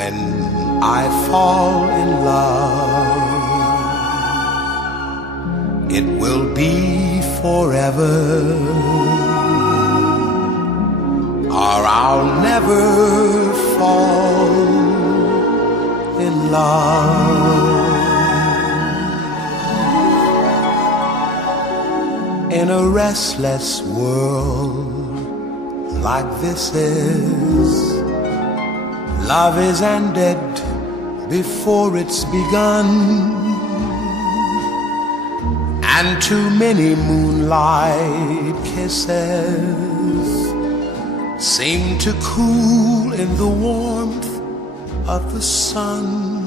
when I fall in love, it will be forever, or I'll never fall in love. In a restless world like this is, love is ended before it's begun, and too many moonlight kisses seem to cool in the warmth of the sun.